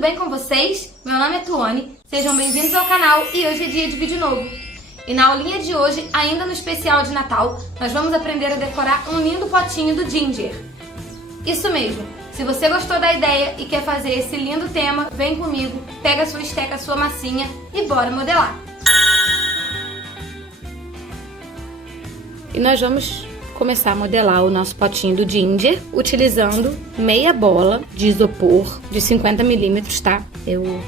bem com vocês? Meu nome é Tuane, sejam bem-vindos ao canal e hoje é dia de vídeo novo. E na aulinha de hoje, ainda no especial de Natal, nós vamos aprender a decorar um lindo potinho do Ginger. Isso mesmo, se você gostou da ideia e quer fazer esse lindo tema, vem comigo, pega a sua esteca, a sua massinha e bora modelar. E nós vamos começar a modelar o nosso potinho do Ginger utilizando meia bola de isopor de 50 milímetros, tá? Eu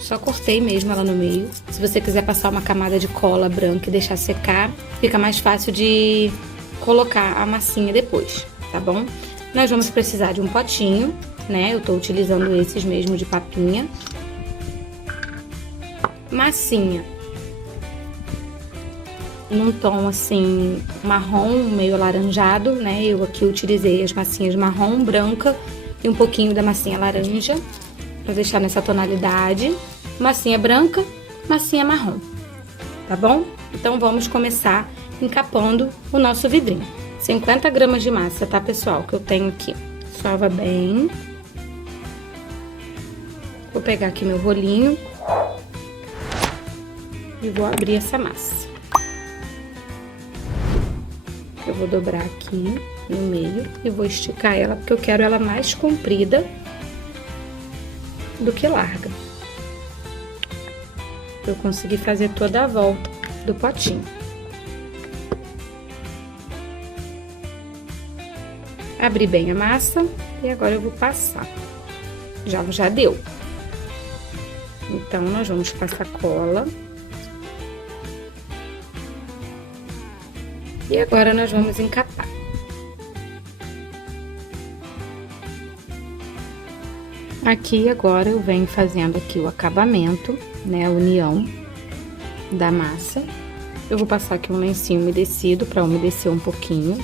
só cortei mesmo ela no meio. Se você quiser passar uma camada de cola branca e deixar secar, fica mais fácil de colocar a massinha depois, tá bom? Nós vamos precisar de um potinho, né? Eu tô utilizando esses mesmo de papinha. Massinha num tom assim marrom, meio alaranjado, né? Eu aqui utilizei as massinhas marrom, branca e um pouquinho da massinha laranja para deixar nessa tonalidade. Massinha branca, massinha marrom, tá bom? Então vamos começar encapando o nosso vidrinho. 50 gramas de massa, tá, pessoal? Que eu tenho aqui. Sova bem. Vou pegar aqui meu rolinho e vou abrir essa massa. Eu vou dobrar aqui no meio e vou esticar ela, porque eu quero ela mais comprida do que larga. Pra eu conseguir fazer toda a volta do potinho. Abri bem a massa e agora eu vou passar. Já deu. Então, nós vamos passar cola. E agora nós vamos encapar. Aqui agora eu venho fazendo aqui o acabamento, né, a união da massa. Eu vou passar aqui um lencinho umedecido para umedecer um pouquinho.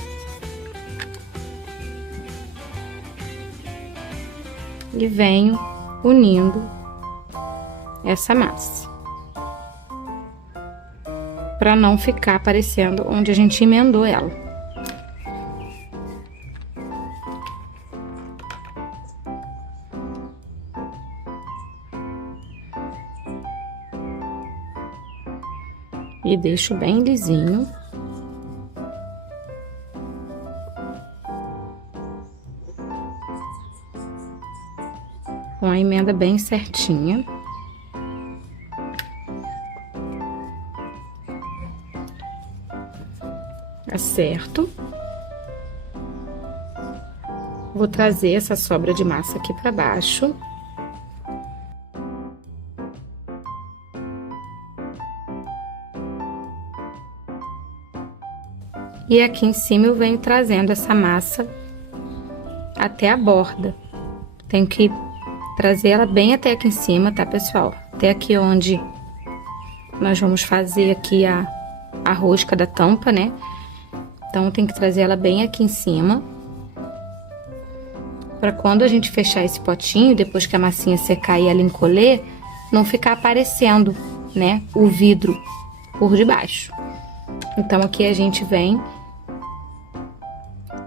E venho unindo essa massa. Para não ficar aparecendo onde a gente emendou ela. E deixo bem lisinho. Com a emenda bem certinha. Acerto. Vou trazer essa sobra de massa aqui para baixo. E aqui em cima eu venho trazendo essa massa até a borda. Tenho que trazer ela bem até aqui em cima, tá, pessoal? Até aqui onde nós vamos fazer aqui a rosca da tampa, né? Então, tem que trazer ela bem aqui em cima. Pra quando a gente fechar esse potinho, depois que a massinha secar e ela encolher, não ficar aparecendo, né, o vidro por debaixo. Então, aqui a gente vem.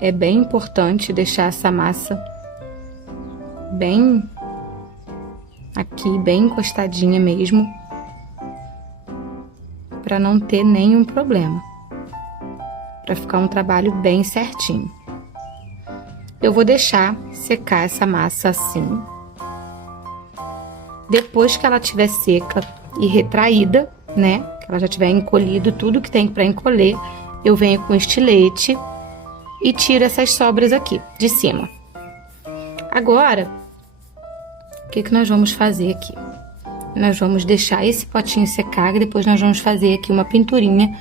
É bem importante deixar essa massa bem aqui, bem encostadinha mesmo, pra não ter nenhum problema. Para ficar um trabalho bem certinho. Eu vou deixar secar essa massa assim. Depois que ela estiver seca e retraída, né? Que ela já tiver encolhido tudo que tem para encolher, eu venho com estilete e tiro essas sobras aqui de cima. Agora, o que nós vamos fazer aqui? Nós vamos deixar esse potinho secar e depois nós vamos fazer aqui uma pinturinha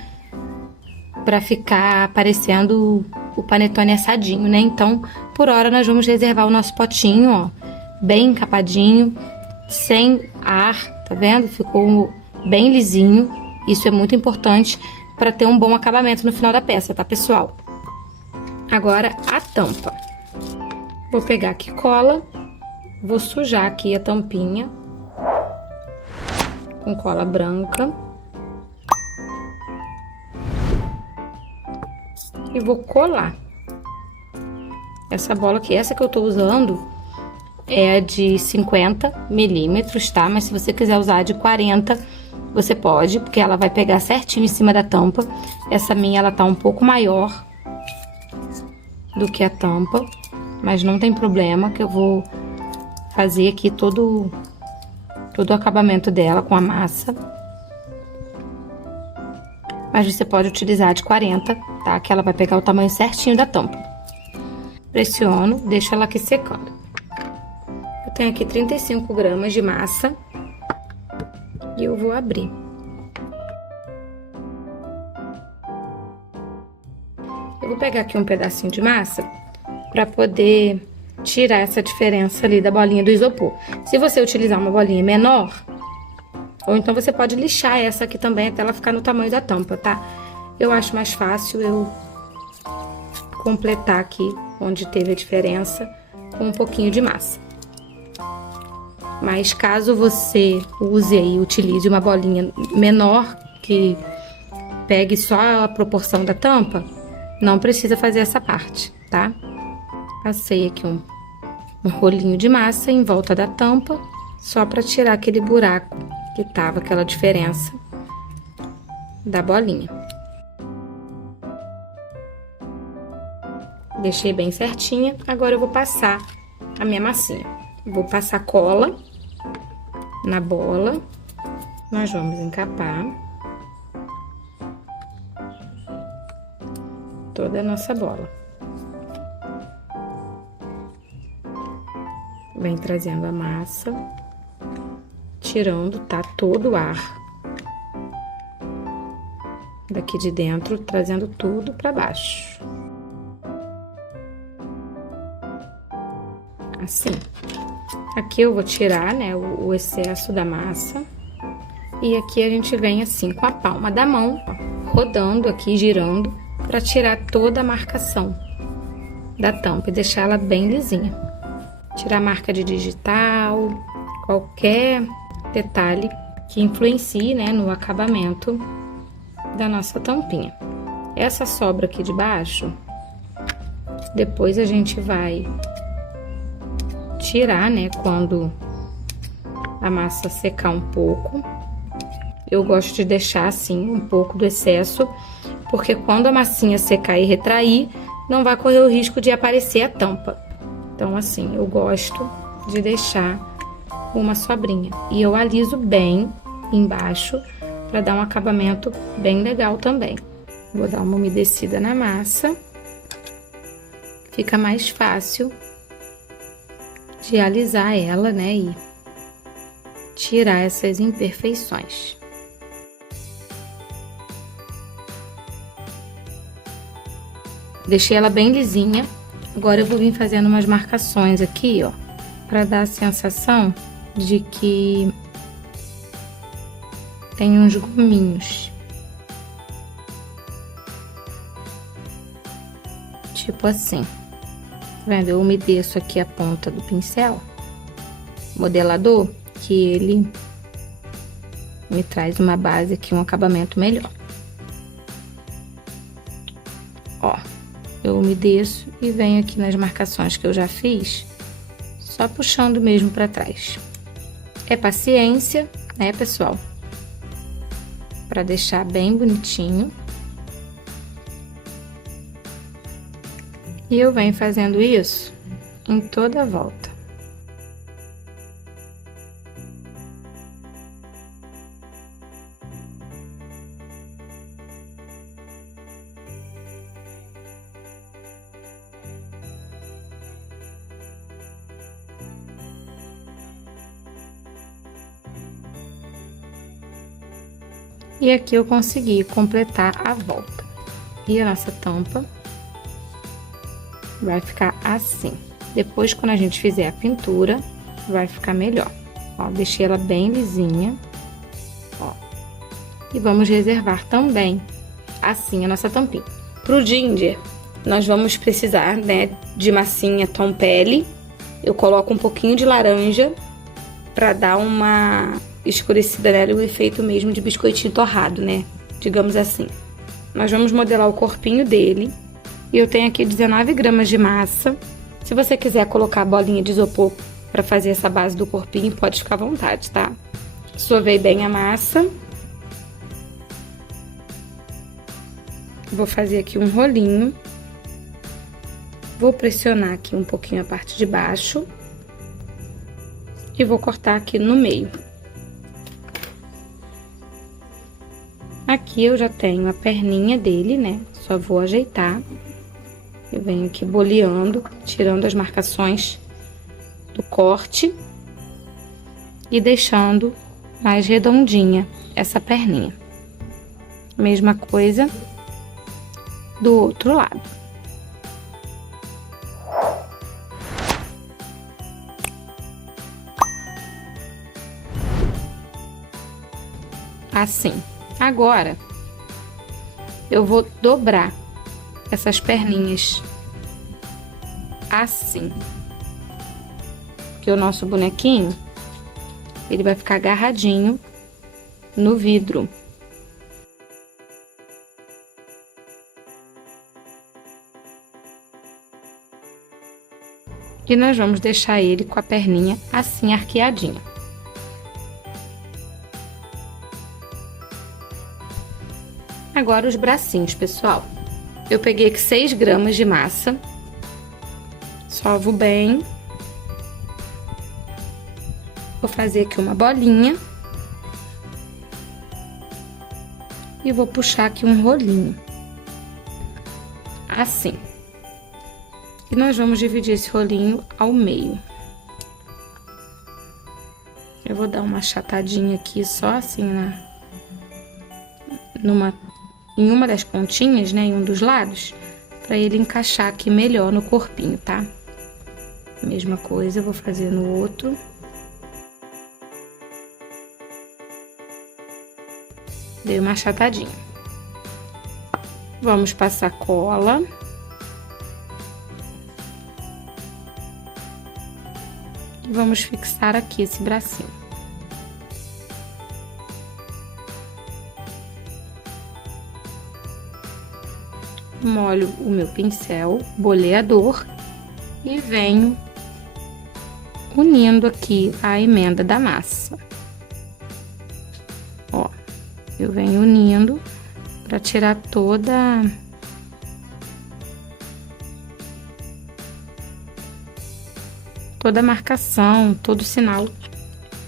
para ficar aparecendo o panetone assadinho, né? Então, por hora, nós vamos reservar o nosso potinho, ó, bem encapadinho, sem ar, tá vendo? Ficou bem lisinho. Isso é muito importante para ter um bom acabamento no final da peça, tá, pessoal? Agora, a tampa. Vou pegar aqui cola, vou sujar aqui a tampinha com cola branca. E vou colar essa bola aqui. Essa que eu tô usando é a de 50 milímetros, tá? Mas se você quiser usar a de 40, você pode, porque ela vai pegar certinho em cima da tampa. Essa minha, ela tá um pouco maior do que a tampa, mas não tem problema, que eu vou fazer aqui todo o acabamento dela com a massa. Mas você pode utilizar a de 40, tá? Que ela vai pegar o tamanho certinho da tampa. Pressiono, deixo ela aqui secando. Eu tenho aqui 35 gramas de massa e eu vou abrir. Eu vou pegar aqui um pedacinho de massa para poder tirar essa diferença ali da bolinha do isopor. Se você utilizar uma bolinha menor, ou então você pode lixar essa aqui também até ela ficar no tamanho da tampa, tá? Eu acho mais fácil eu completar aqui onde teve a diferença com um pouquinho de massa. Mas caso você use aí, utilize uma bolinha menor que pegue só a proporção da tampa, não precisa fazer essa parte, tá? Passei aqui um rolinho de massa em volta da tampa, só para tirar aquele buraco que tava, aquela diferença da bolinha. Deixei bem certinha, agora eu vou passar a minha massinha. Vou passar cola na bola, nós vamos encapar toda a nossa bola. Vem trazendo a massa, tirando, tá, todo o ar daqui de dentro, trazendo tudo para baixo. Assim. Aqui eu vou tirar, né, o excesso da massa. E aqui a gente vem assim, com a palma da mão, ó, rodando aqui, girando, para tirar toda a marcação da tampa e deixar ela bem lisinha. Tirar a marca de digital, qualquer detalhe que influencie, né, no acabamento da nossa tampinha. Essa sobra aqui de baixo, depois a gente vai tirar, né, quando a massa secar um pouco. Eu gosto de deixar assim um pouco do excesso, porque quando a massinha secar e retrair, não vai correr o risco de aparecer a tampa. Então, assim, eu gosto de deixar uma sobrinha. E eu aliso bem embaixo, para dar um acabamento bem legal também. Vou dar uma umedecida na massa. Fica mais fácil de alisar ela, né, e tirar essas imperfeições. Deixei ela bem lisinha. Agora eu vou vir fazendo umas marcações aqui, ó, para dar a sensação de que tem uns gominhos. Tipo assim. Tá vendo? Eu umedeço aqui a ponta do pincel modelador, que ele me traz uma base aqui, um acabamento melhor. Ó, eu umedeço e venho aqui nas marcações que eu já fiz, só puxando mesmo pra trás. É paciência, né, pessoal? Pra deixar bem bonitinho. E eu venho fazendo isso em toda a volta. E aqui eu consegui completar a volta. E a nossa tampa vai ficar assim. Depois, quando a gente fizer a pintura, vai ficar melhor. Ó, deixei ela bem lisinha. Ó. E vamos reservar também, assim, a nossa tampinha. Pro ginger, nós vamos precisar, né, de massinha tom pele. Eu coloco um pouquinho de laranja pra dar uma escurecida nela e o efeito mesmo de biscoitinho torrado, né? Digamos assim. Nós vamos modelar o corpinho dele. E eu tenho aqui 19 gramas de massa. Se você quiser colocar a bolinha de isopor para fazer essa base do corpinho, pode ficar à vontade, tá? Sovei bem a massa. Vou fazer aqui um rolinho. Vou pressionar aqui um pouquinho a parte de baixo. E vou cortar aqui no meio. Aqui eu já tenho a perninha dele, né? Só vou ajeitar. Eu venho aqui boleando, tirando as marcações do corte. E deixando mais redondinha essa perninha. Mesma coisa do outro lado. Assim. Agora, eu vou dobrar essas perninhas assim. Porque o nosso bonequinho, ele vai ficar agarradinho no vidro. E nós vamos deixar ele com a perninha assim arqueadinha. Agora os bracinhos, pessoal. Eu peguei aqui 6 gramas de massa. Sovo bem. Vou fazer aqui uma bolinha. E vou puxar aqui um rolinho. Assim. E nós vamos dividir esse rolinho ao meio. Eu vou dar uma achatadinha aqui só assim em uma das pontinhas, né, em um dos lados, para ele encaixar aqui melhor no corpinho, tá? Mesma coisa, eu vou fazer no outro. Dei uma achatadinha. Vamos passar cola. E vamos fixar aqui esse bracinho. Molho o meu pincel boleador e venho unindo aqui a emenda da massa. Ó, eu venho unindo para tirar toda a marcação, todo o sinal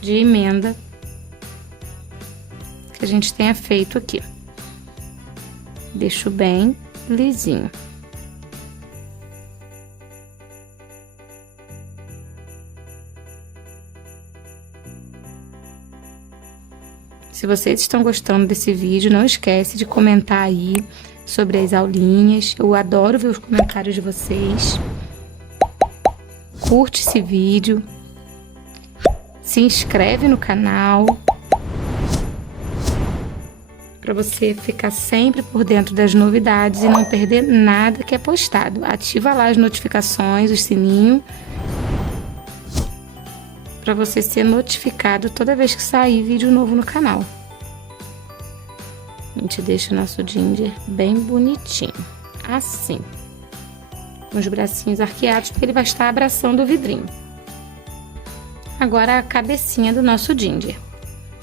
de emenda que a gente tenha feito aqui. Deixo bem lisinho. Se vocês estão gostando desse vídeo, não esquece de comentar aí sobre as aulinhas. Eu adoro ver os comentários de vocês. Curte esse vídeo. Se inscreve no canal. Para você ficar sempre por dentro das novidades e não perder nada que é postado. Ativa lá as notificações, o sininho, para você ser notificado toda vez que sair vídeo novo no canal. A gente deixa o nosso ginger bem bonitinho, assim, com os bracinhos arqueados, porque ele vai estar abraçando o vidrinho. Agora a cabecinha do nosso ginger.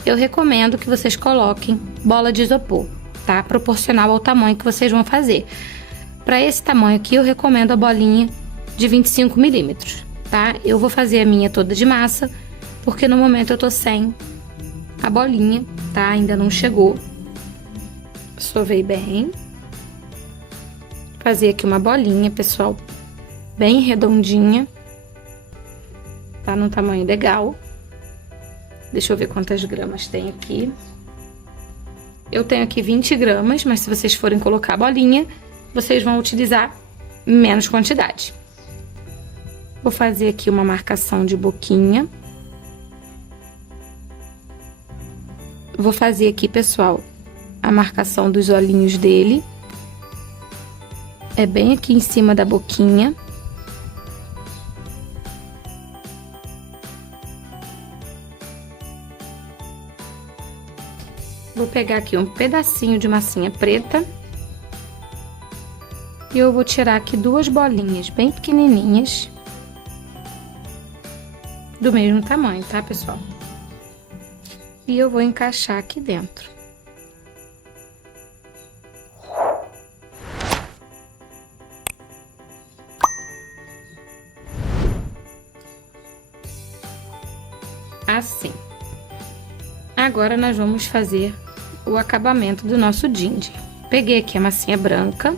Eu recomendo que vocês coloquem bola de isopor, tá? Proporcional ao tamanho que vocês vão fazer. Para esse tamanho aqui, eu recomendo a bolinha de 25 milímetros, tá? Eu vou fazer a minha toda de massa, porque no momento eu tô sem a bolinha, tá? Ainda não chegou. Sovei bem. Fazer aqui uma bolinha, pessoal, bem redondinha. Tá num tamanho legal. Deixa eu ver quantas gramas tem aqui. Eu tenho aqui 20 gramas, mas se vocês forem colocar a bolinha, vocês vão utilizar menos quantidade. Vou fazer aqui uma marcação de boquinha. Vou fazer aqui, pessoal, a marcação dos olhinhos dele. É bem aqui em cima da boquinha. Vou pegar aqui um pedacinho de massinha preta. E eu vou tirar aqui 2 bolinhas bem pequenininhas do mesmo tamanho, tá, pessoal? E eu vou encaixar aqui dentro. Assim. Agora nós vamos fazer o acabamento do nosso ginger. Peguei aqui a massinha branca.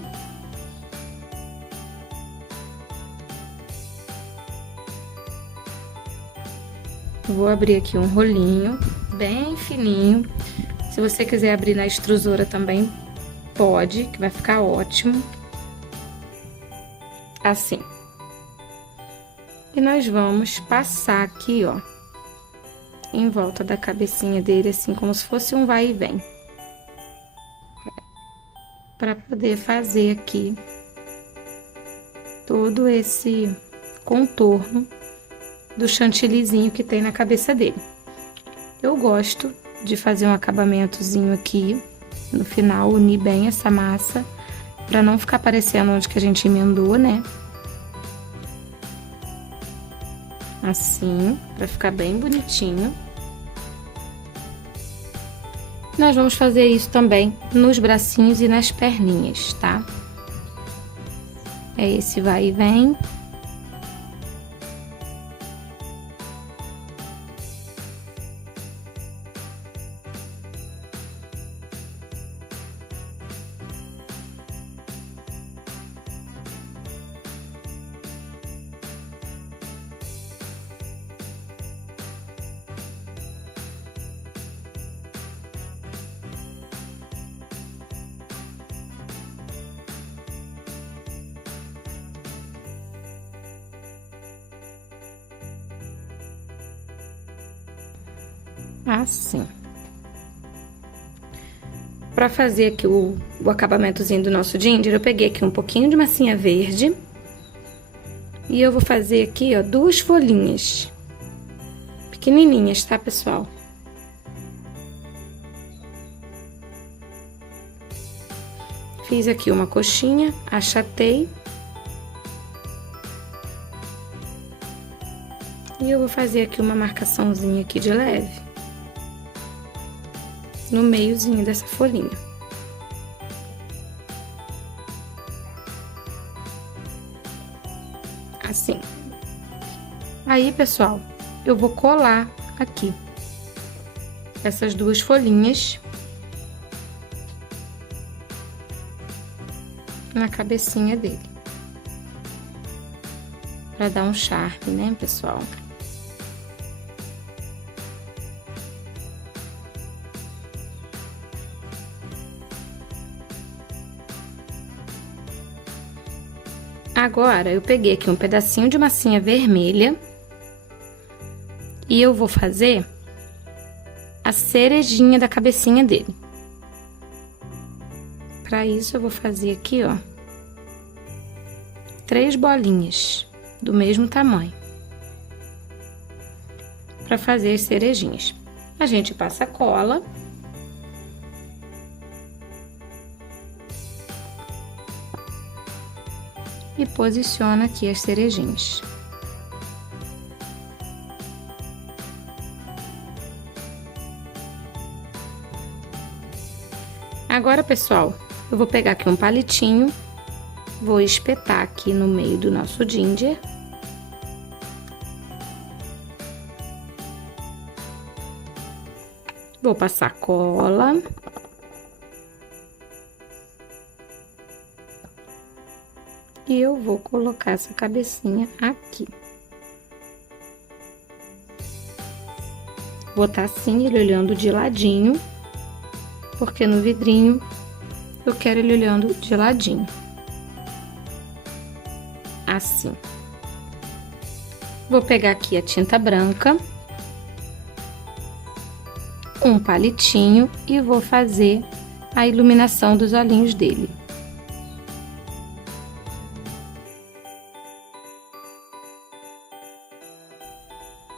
Vou abrir aqui um rolinho bem fininho. Se você quiser abrir na extrusora também pode, que vai ficar ótimo. Assim. E nós vamos passar aqui, ó, em volta da cabecinha dele, assim, como se fosse um vai e vem. Para poder fazer aqui todo esse contorno do chantillyzinho que tem na cabeça dele. Eu gosto de fazer um acabamentozinho aqui, no final, unir bem essa massa, para não ficar parecendo onde que a gente emendou, né? Assim, para ficar bem bonitinho. Nós vamos fazer isso também nos bracinhos e nas perninhas, tá? É esse vai e vem. Assim. Para fazer aqui o acabamentozinho do nosso ginger, eu peguei aqui um pouquinho de massinha verde. E eu vou fazer aqui, ó, 2 folhinhas pequenininhas, tá, pessoal? Fiz aqui uma coxinha, achatei. E eu vou fazer aqui uma marcaçãozinha aqui de leve no meiozinho dessa folhinha. Assim. Aí, pessoal, eu vou colar aqui essas 2 folhinhas na cabecinha dele. Pra dar um charme, né, pessoal? Agora, eu peguei aqui um pedacinho de massinha vermelha e eu vou fazer a cerejinha da cabecinha dele. Para isso, eu vou fazer aqui, ó, 3 bolinhas do mesmo tamanho, para fazer as cerejinhas. A gente passa cola. E posiciona aqui as cerejinhas. Agora, pessoal, eu vou pegar aqui um palitinho, vou espetar aqui no meio do nosso ginger. Vou passar cola. E eu vou colocar essa cabecinha aqui. Vou estar assim, ele olhando de ladinho, porque no vidrinho eu quero ele olhando de ladinho. Assim. Vou pegar aqui a tinta branca, um palitinho e vou fazer a iluminação dos olhinhos dele.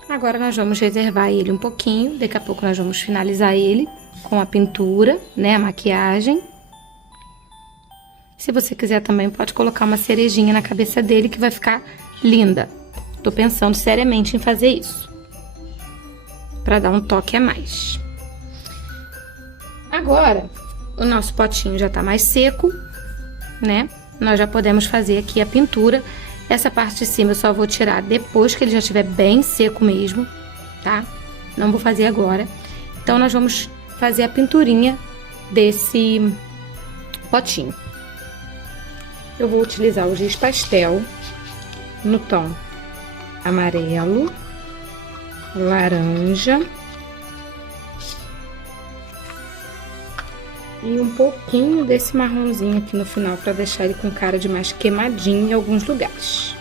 Agora, nós vamos reservar ele um pouquinho, daqui a pouco nós vamos finalizar ele com a pintura, né, a maquiagem. Se você quiser também, pode colocar uma cerejinha na cabeça dele, que vai ficar linda. Tô pensando seriamente em fazer isso. para dar um toque a mais. Agora, o nosso potinho já tá mais seco, né? Nós já podemos fazer aqui a pintura. Essa parte de cima eu só vou tirar depois que ele já estiver bem seco mesmo, tá? Não vou fazer agora. Então, nós vamos fazer a pinturinha desse potinho. Eu vou utilizar o giz pastel no tom amarelo, laranja e um pouquinho desse marronzinho aqui no final para deixar ele com cara de mais queimadinho em alguns lugares.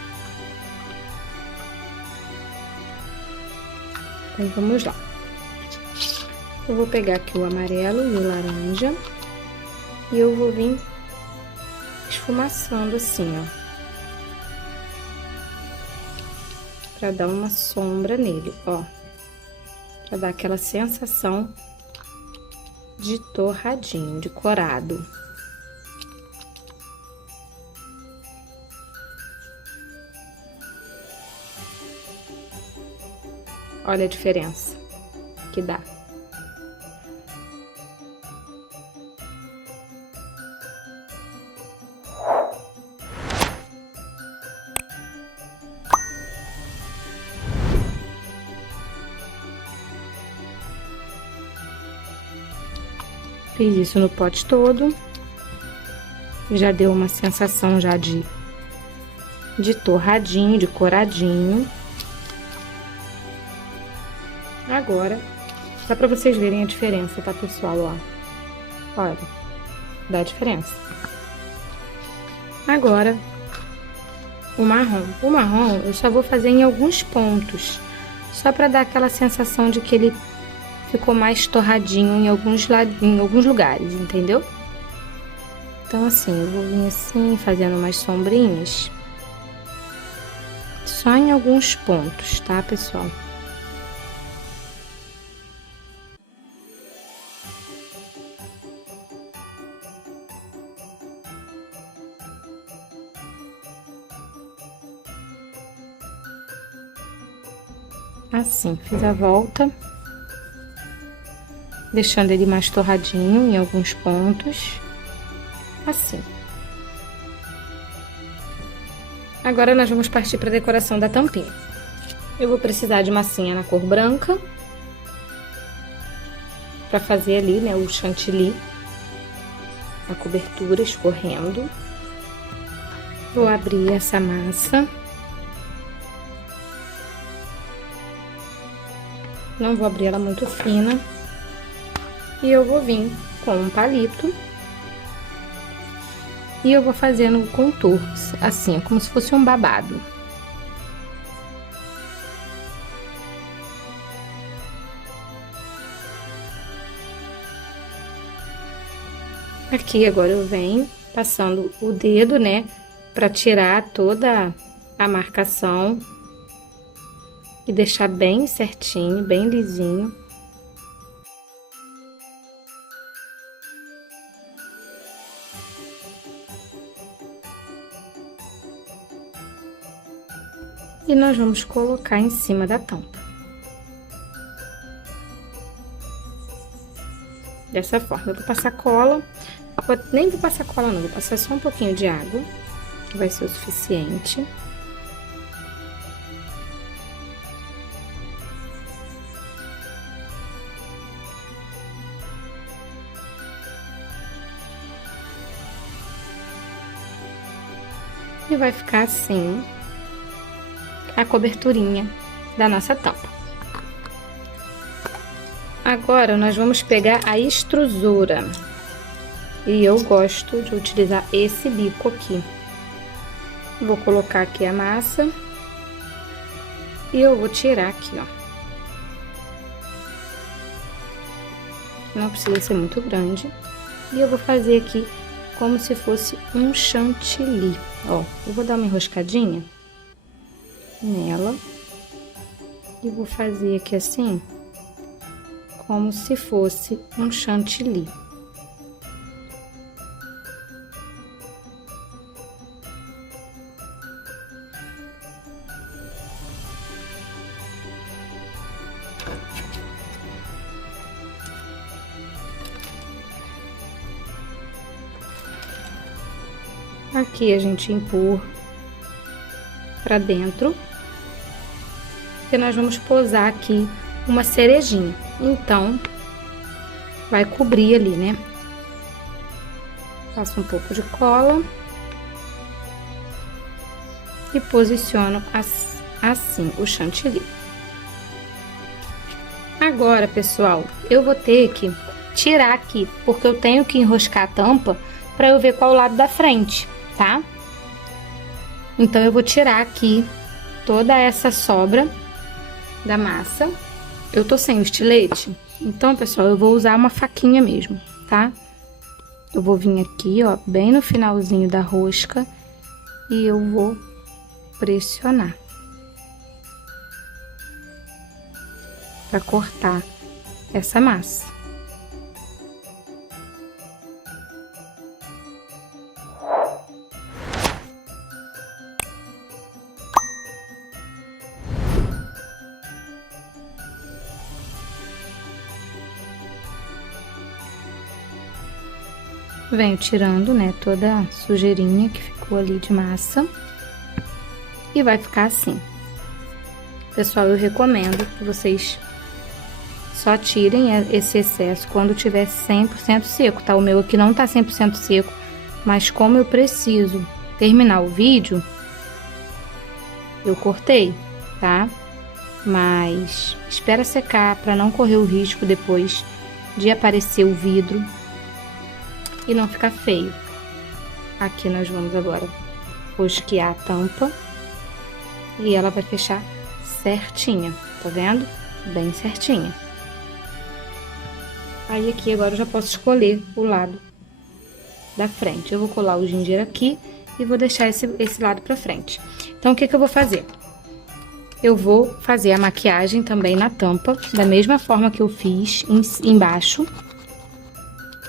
Então vamos lá. Eu vou pegar aqui o amarelo e o laranja e eu vou vir esfumaçando assim, ó, para dar uma sombra nele, ó, para dar aquela sensação de torradinho, de corado. Olha a diferença que dá. Fiz isso no pote todo. Já deu uma sensação já de torradinho, de coradinho. Agora, dá pra vocês verem a diferença, tá, pessoal? Ó, olha, dá a diferença. Agora, o marrom. O marrom eu só vou fazer em alguns pontos, só pra dar aquela sensação de que ele ficou mais torradinho em alguns lugares, entendeu? Então, assim, eu vou vir assim, fazendo umas sombrinhas. Só em alguns pontos, tá, pessoal? Assim, fiz a volta, deixando ele mais torradinho em alguns pontos, assim. Agora nós vamos partir para a decoração da tampinha. Eu vou precisar de massinha na cor branca, para fazer ali, né, o chantilly, a cobertura escorrendo. Vou abrir essa massa. Não vou abrir ela muito fina. E eu vou vir com um palito. E eu vou fazendo o contorno, assim, como se fosse um babado. Aqui agora eu venho passando o dedo, né, pra tirar toda a marcação. E deixar bem certinho, bem lisinho. E nós vamos colocar em cima da tampa. Dessa forma, eu vou passar cola. Nem vou passar cola não, vou passar só um pouquinho de água, que vai ser o suficiente. E vai ficar assim a coberturinha da nossa tampa. Agora, nós vamos pegar a extrusora. E eu gosto de utilizar esse bico aqui. Vou colocar aqui a massa. E eu vou tirar aqui, ó. Não precisa ser muito grande. E eu vou fazer aqui como se fosse um chantilly. Ó, eu vou dar uma enroscadinha nela. E vou fazer aqui assim, como se fosse um chantilly. Aqui a gente empurra pra dentro. Porque nós vamos posar aqui uma cerejinha. Então, vai cobrir ali, né? Passo um pouco de cola. E posiciono assim o chantilly. Agora, pessoal, eu vou ter que tirar aqui, porque eu tenho que enroscar a tampa para eu ver qual lado da frente, tá? Então, eu vou tirar aqui toda essa sobra da massa. Eu tô sem o estilete, então, pessoal, eu vou usar uma faquinha mesmo, tá? Eu vou vir aqui, ó, bem no finalzinho da rosca e eu vou pressionar para cortar essa massa. Venho tirando, né, toda a sujeirinha que ficou ali de massa. E vai ficar assim. Pessoal, eu recomendo que vocês só tirem esse excesso quando tiver 100% seco, tá? O meu aqui não tá 100% seco, mas como eu preciso terminar o vídeo, eu cortei, tá? Mas espera secar para não correr o risco depois de aparecer o vidro e não ficar feio. Aqui nós vamos agora rosquear a tampa. E ela vai fechar certinha, tá vendo? Bem certinha. Aí aqui agora eu já posso escolher o lado da frente. Eu vou colar o ginger aqui e vou deixar esse lado pra frente. Então, o que que eu vou fazer? Eu vou fazer a maquiagem também na tampa, da mesma forma que eu fiz embaixo.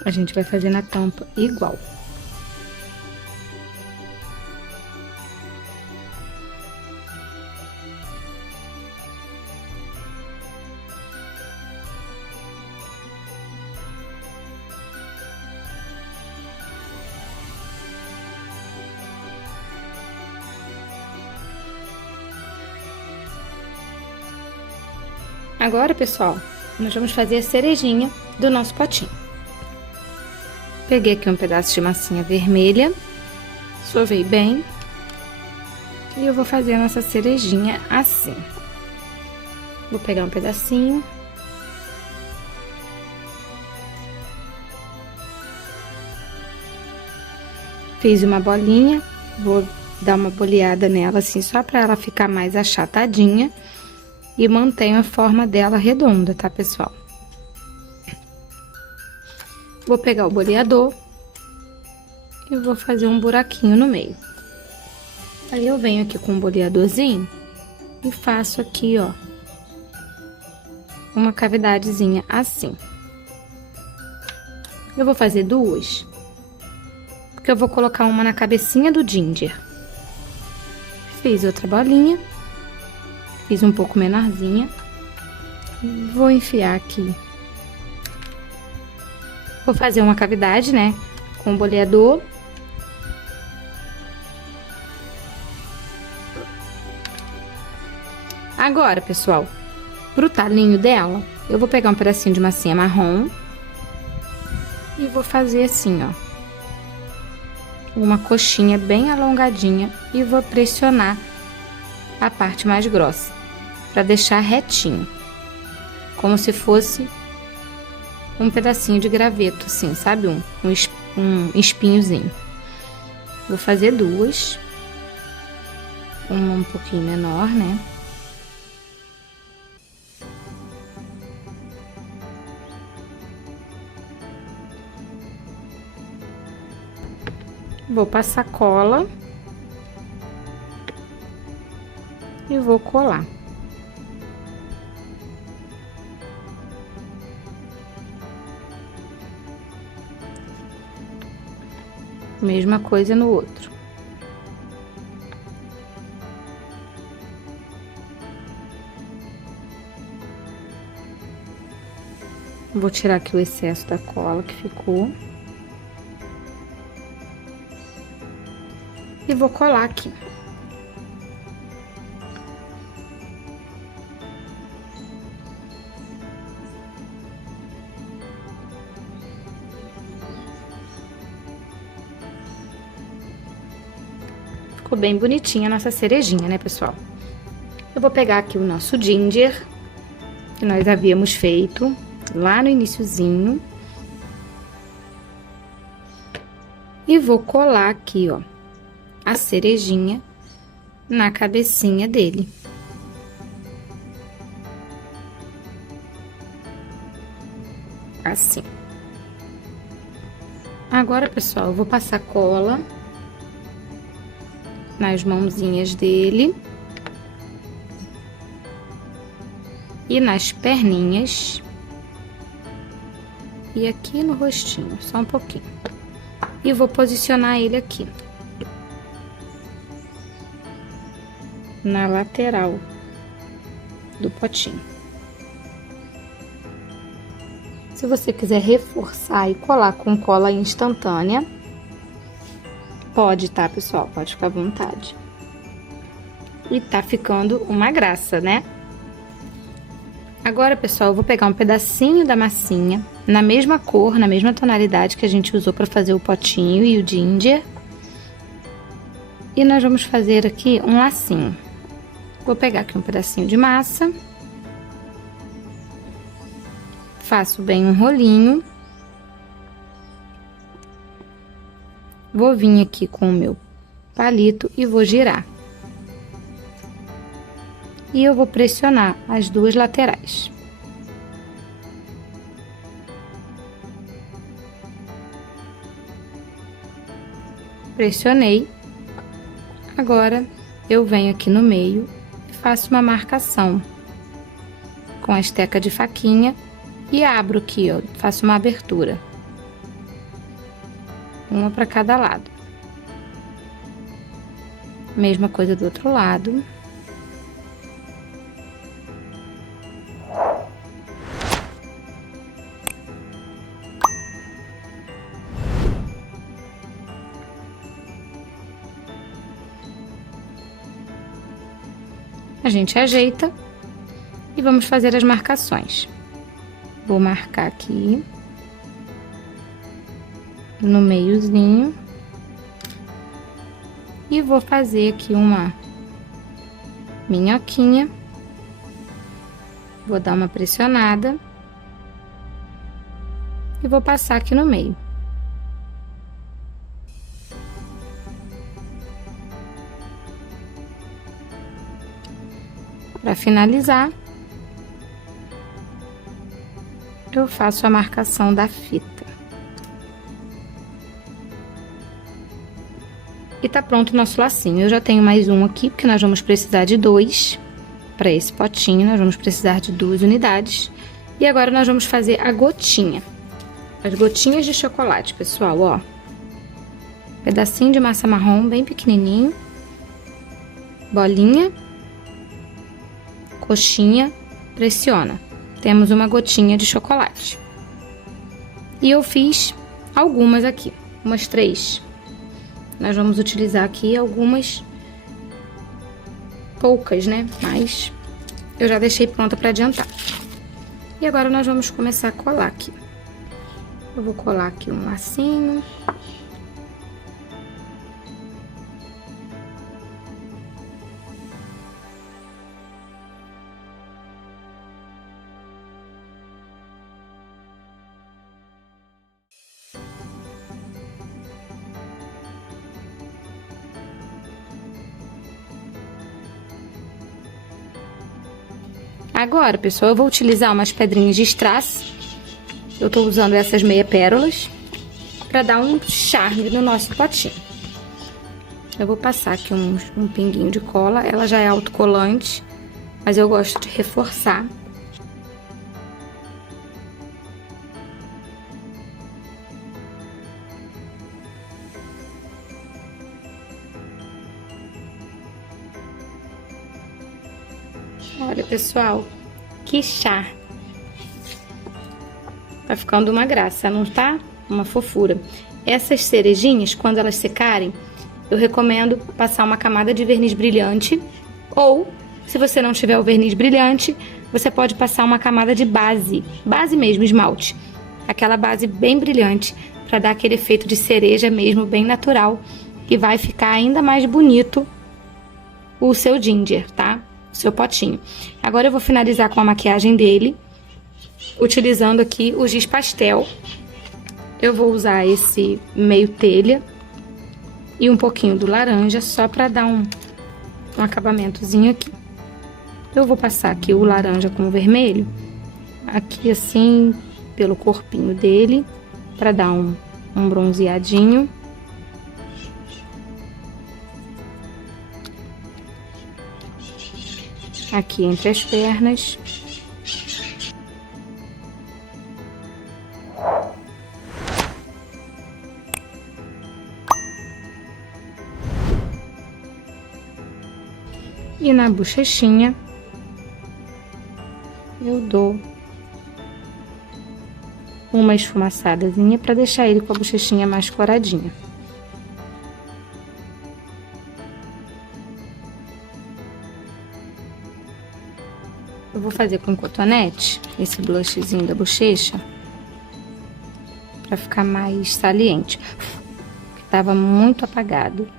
A gente vai fazer na tampa igual. Agora, pessoal, nós vamos fazer a cerejinha do nosso potinho. Peguei aqui um pedaço de massinha vermelha, sovei bem, e eu vou fazer a nossa cerejinha assim. Vou pegar um pedacinho. Fiz uma bolinha, vou dar uma boleada nela assim, só pra ela ficar mais achatadinha. E mantenho a forma dela redonda, tá, pessoal? Vou pegar o boleador e vou fazer um buraquinho no meio. Aí eu venho aqui com o boleadorzinho e faço aqui, ó, uma cavidadezinha assim. Eu vou fazer duas, porque eu vou colocar uma na cabecinha do ginger. Fiz outra bolinha. Fiz um pouco menorzinha. Vou enfiar aqui. Vou fazer uma cavidade, né? Com o boleador. Agora, pessoal, pro talinho dela, eu vou pegar um pedacinho de massinha marrom. E vou fazer assim, ó. Uma coxinha bem alongadinha. E vou pressionar a parte mais grossa. Pra deixar retinho, como se fosse um pedacinho de graveto, assim, sabe? Um espinhozinho. Vou fazer duas, uma um pouquinho menor, né? Vou passar cola e vou colar. Mesma coisa no outro. Vou tirar aqui o excesso da cola que ficou. e vou colar aqui. Ficou bem bonitinha a nossa cerejinha, né, pessoal? Eu vou pegar aqui o nosso ginger, que nós havíamos feito lá no iniciozinho. E vou colar aqui, ó, a cerejinha na cabecinha dele. Assim. Agora, pessoal, eu vou passar cola nas mãozinhas dele e nas perninhas e aqui no rostinho, só um pouquinho. E vou posicionar ele aqui na lateral do potinho. Se você quiser reforçar e colar com cola instantânea, pode, tá, pessoal? Pode ficar à vontade. E tá ficando uma graça, né? Agora, pessoal, eu vou pegar um pedacinho da massinha, na mesma cor, na mesma tonalidade que a gente usou para fazer o potinho e o ginger. E nós vamos fazer aqui um lacinho. Vou pegar aqui um pedacinho de massa. Faço bem um rolinho. Vou vir aqui com o meu palito e vou girar. E eu vou pressionar as duas laterais. Pressionei. Agora, eu venho aqui no meio e faço uma marcação com a esteca de faquinha e abro aqui, ó, faço uma abertura. Uma para cada lado. Mesma coisa do outro lado. A gente ajeita e vamos fazer as marcações. Vou marcar aqui no meiozinho e vou fazer aqui uma minhoquinha. Vou dar uma pressionada e vou passar aqui no meio. Para finalizar, eu faço a marcação da fita. E tá pronto o nosso lacinho. Eu já tenho mais um aqui, porque nós vamos precisar de dois. Para esse potinho, nós vamos precisar de 2 unidades. E agora nós vamos fazer a gotinha. As gotinhas de chocolate, pessoal, ó. Pedacinho de massa marrom bem pequenininho. Bolinha. Coxinha, pressiona. Temos uma gotinha de chocolate. E eu fiz algumas aqui, umas 3. Nós vamos utilizar aqui algumas, poucas, né? Mas eu já deixei pronta para adiantar. E agora nós vamos começar a colar aqui. Eu vou colar aqui um lacinho. Agora, pessoal, eu vou utilizar umas pedrinhas de strass. Eu tô usando essas meia pérolas para dar um charme no nosso potinho. Eu vou passar aqui um pinguinho de cola. Ela já é autocolante, mas eu gosto de reforçar. Olha, pessoal, que chá! Tá ficando uma graça, não tá? Uma fofura. Essas cerejinhas, quando elas secarem, eu recomendo passar uma camada de verniz brilhante, ou, se você não tiver o verniz brilhante, você pode passar uma camada de base mesmo, esmalte. Aquela base bem brilhante, para dar aquele efeito de cereja mesmo, bem natural, e vai ficar ainda mais bonito o seu ginger, tá? O seu potinho. Agora eu vou finalizar com a maquiagem dele, utilizando aqui o giz pastel. Eu vou usar esse meio telha e um pouquinho do laranja, só para dar um acabamentozinho aqui. Eu vou passar aqui o laranja com o vermelho, aqui assim, pelo corpinho dele, para dar um bronzeadinho. Aqui entre as pernas. E na bochechinha, eu dou uma esfumaçadazinha para deixar ele com a bochechinha mais coradinha. Eu vou fazer com cotonete esse blushzinho da bochecha para ficar mais saliente, que tava muito apagado.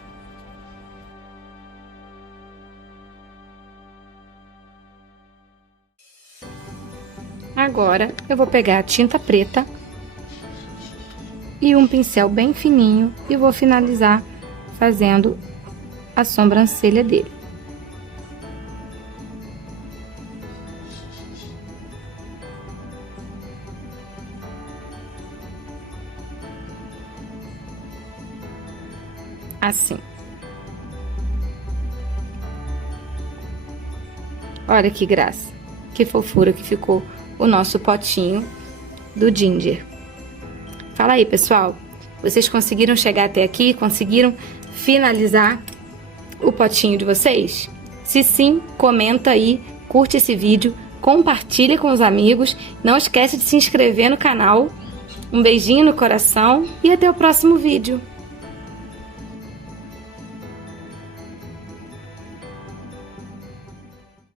Agora eu vou pegar a tinta preta e um pincel bem fininho e vou finalizar fazendo a sobrancelha dele. Assim. Olha que graça, que fofura que ficou o nosso potinho do ginger. Fala aí, pessoal, vocês conseguiram chegar até aqui? Conseguiram finalizar o potinho de vocês? Se sim, comenta aí, curte esse vídeo, compartilha com os amigos, não esquece de se inscrever no canal. Um beijinho no coração e até o próximo vídeo.